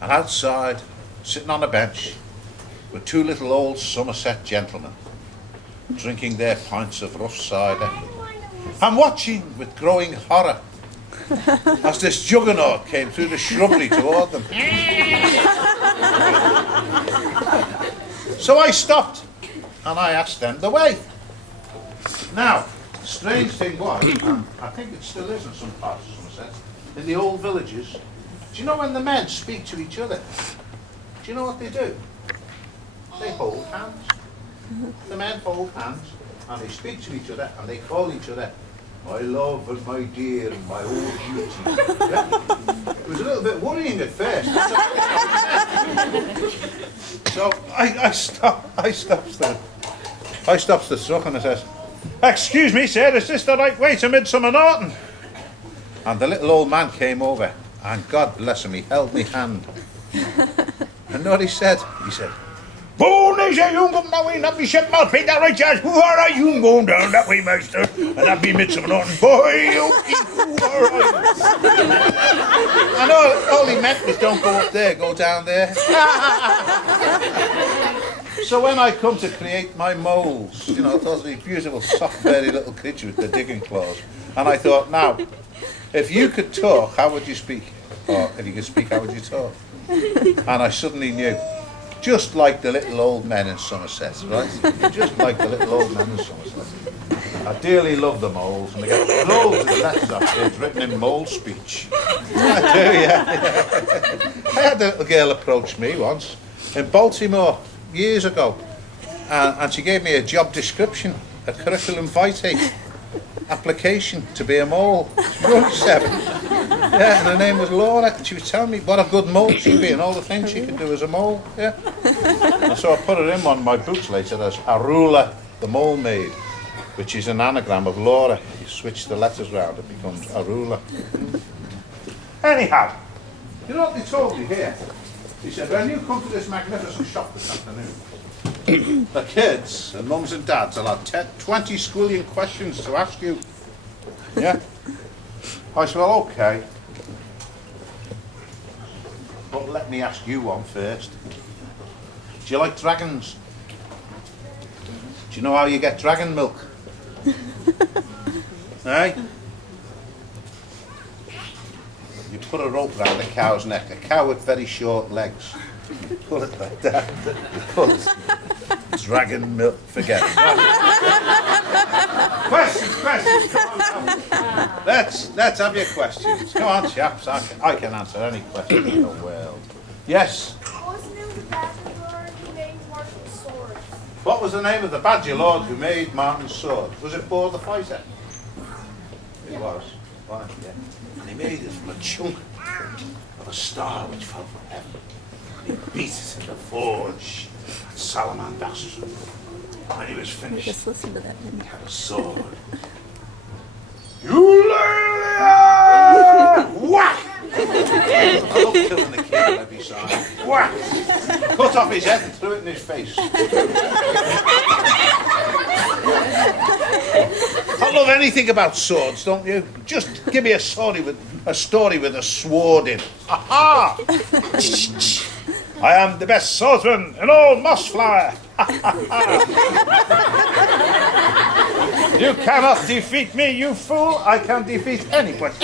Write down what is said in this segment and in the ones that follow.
And outside, sitting on a bench, were two little old Somerset gentlemen, drinking their pints of rough cider, and watching with growing horror as this juggernaut came through the shrubbery toward them. So I stopped and I asked them the way. Now, the strange thing was, and I think it still is in some parts of Somerset, in the old villages, do you know when the men speak to each other? Do you know what they do? They hold hands. The men hold hands and they speak to each other and they call each other my love and my dear and my old beauty. Yeah? It was a little bit worrying at first. So I stops the truck and I says, "Excuse me, sir, is this the right way to Midsummer Norton?" And the little old man came over and God bless him, he held me hand. And know what he said? He said, "Oh, there's a young up that way, not be shut mouth, Peter Richards. Who are you going down that way, master? And that be Midsummer Norton. Boy, who are you?" And all he meant was don't go up there, go down there. So when I come to create my moles, you know, those beautiful, soft, furry little creature with the digging claws, and I thought, now, if you could talk, how would you speak? Or if you could speak, how would you talk? And I suddenly knew. Just like the little old men in Somerset, right? Just like the little old men in Somerset. I dearly love the moles, and they get loads of letters off kids written in mole speech. I do, yeah. I had a little girl approach me once in Baltimore years ago, and she gave me a job description, a curriculum vitae application to be a mole. She was only 7. Yeah, and her name was Laura, and she was telling me what a good mole she'd be and all the things she could do as a mole. Yeah. And so I put her in one of my books later as Arula the Mole Maid, which is an anagram of Laura. You switch the letters round, it becomes Arula. Anyhow, you know what they told me here? He said, when you come to this magnificent shop this afternoon, the kids and mums and dads will have 20 schooling questions to ask you. Yeah? I said, well, okay. But let me ask you one first. Do you like dragons? Do you know how you get dragon milk? Eh? You put a rope round a cow's neck, a cow with very short legs. You pull it like that. You pull it. Dragon milk, forget it. Questions, come on now. Let's have your questions. Come on, chaps, I can answer any question in the world. Yes? What was the name of the badger lord who made Martin's sword? Was it Bor the Fighter? It was. Yeah. And he made it from a chunk of a star which fell from heaven. And he beat it in the forge at Salamandast. When he was finished, just listen to that, he had a sword. Eulalia! Whack! I love killing the kid on every side. Whack! Cut off his head and threw it in his face. I love anything about swords, don't you? Just give me a story with a sword in. Aha! I am the best swordsman in all Mossflower. You cannot defeat me, you fool. I can defeat anybody.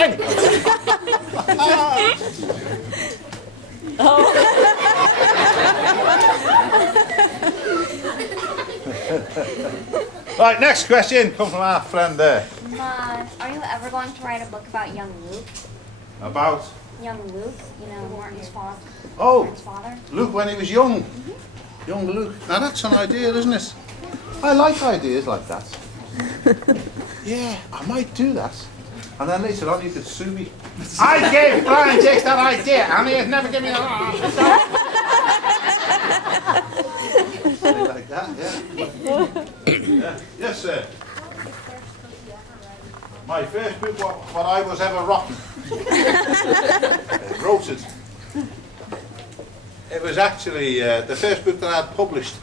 Right, next question comes from our friend there. Are you ever going to write a book about young Luke? About? Young Luke, you know, Martin's father. Oh, Martin's father. Luke when he was young. Young Luke. Now that's an idea, isn't it? I like ideas like that. Yeah, I might do that. And then later on you could sue me. I gave Brian Jacques that idea and he has never given me that. Like that, yeah. Yes, sir. My first book, what I was ever rotten. Wrote it. It was actually the first book that I had published.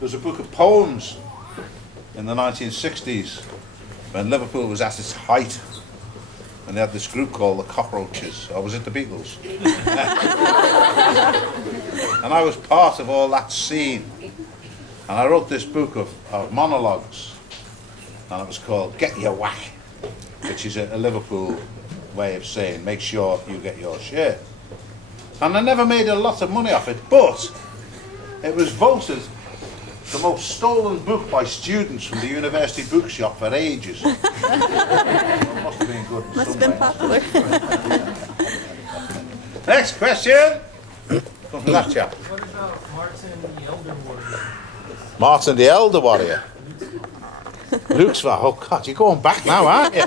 Was a book of poems in the 1960s when Liverpool was at its height. And they had this group called the Cockroaches. I was at the Beatles. And I was part of all that scene. And I wrote this book of monologues, and it was called Get Your Whack, which is a Liverpool way of saying make sure you get your share. And I never made a lot of money off it, but it was voted the most stolen book by students from the university bookshop for ages. Well, it must have been good in Must some have been ways. popular. Next question. Come from that chap. What about Martin the Elder Warrior? Martin the Elder Warrior. Luke's oh God, you're going back now, aren't you?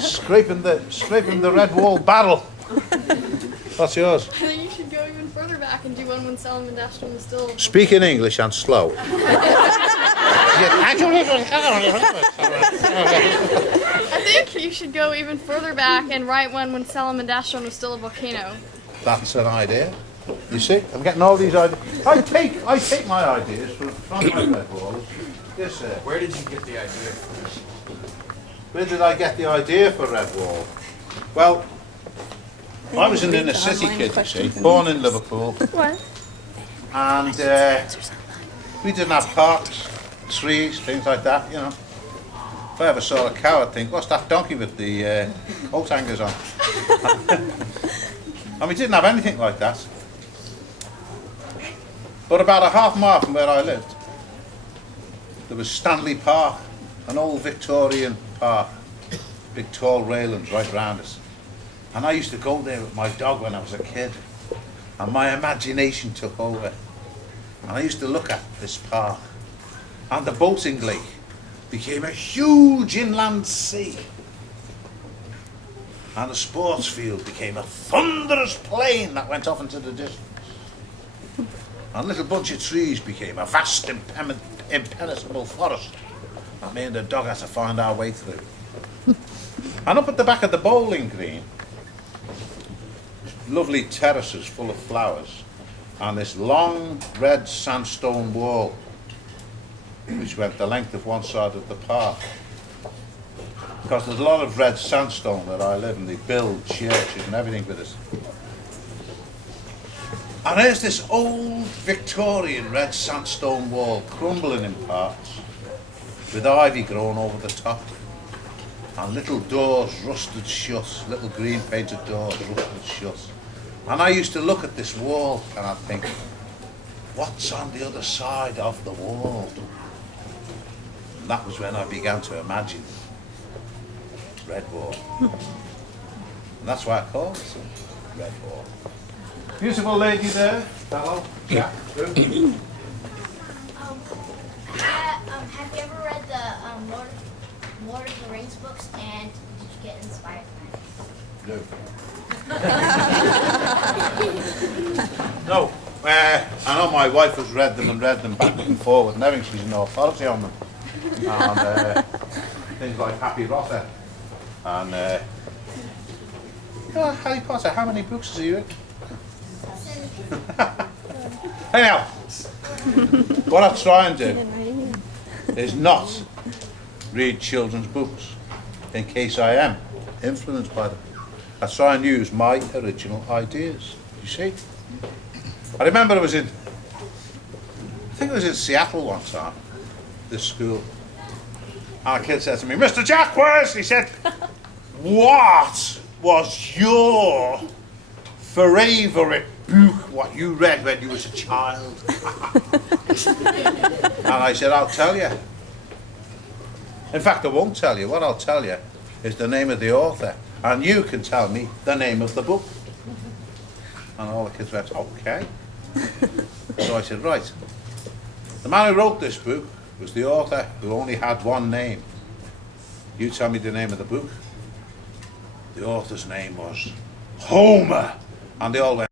scraping the Redwall barrel. What's yours? I think you should go even further back and do one when Solomon Dashton was still. Speak in English and slow. I think you should go even further back and write one when Solomon Dashton was still a volcano. That's an idea. You see, I'm getting all these ideas. I take my ideas from my Redwall. Yes, sir. Where did you get the idea? Where did I get the idea for Redwall? Well, I was an inner city kid, you see, born in Liverpool, What? and we didn't have parks, trees, things like that, you know. If I ever saw a cow, I'd think, what's that donkey with the coat hangers on? And we didn't have anything like that. But about a half mile from where I lived, there was Stanley Park, an old Victorian park, big tall railings right round us. And I used to go there with my dog when I was a kid, and my imagination took over. And I used to look at this park, and the boating lake became a huge inland sea. And the sports field became a thunderous plain that went off into the distance. And a little bunch of trees became a vast impenetrable forest that me and the dog had to find our way through. And up at the back of the bowling green, lovely terraces full of flowers, and this long red sandstone wall which went the length of one side of the park. Because there's a lot of red sandstone where I live, and they build churches and everything with it. And there's this old Victorian red sandstone wall crumbling in parts, with ivy growing over the top, and little doors rusted shut, little green painted doors rusted shut. And I used to look at this wall and I'd think, what's on the other side of the wall? And that was when I began to imagine Redwall. And that's why I called it Redwall. Beautiful lady there, fellow. Yeah. Have you ever read the Lord of the Rings books, and did you get inspired by it? No. No. I know my wife has read them back and forward, and everything. She's no authority on them. And things like Happy Rotter. And Harry Potter, how many books has he read? Anyhow, what I try and do is not read children's books in case I am influenced by them. I try and use my original ideas, you see. I remember I think it was in Seattle one time, this school, and a kid said to me, Mr. Jacques, he said, what was your favourite book, what you read when you was a child? And I said, I'll tell you. In fact, I won't tell you. What I'll tell you is the name of the author, and you can tell me the name of the book. And all the kids went, okay. So I said, right. The man who wrote this book was the author who only had one name. You tell me the name of the book. The author's name was Homer. And they all went,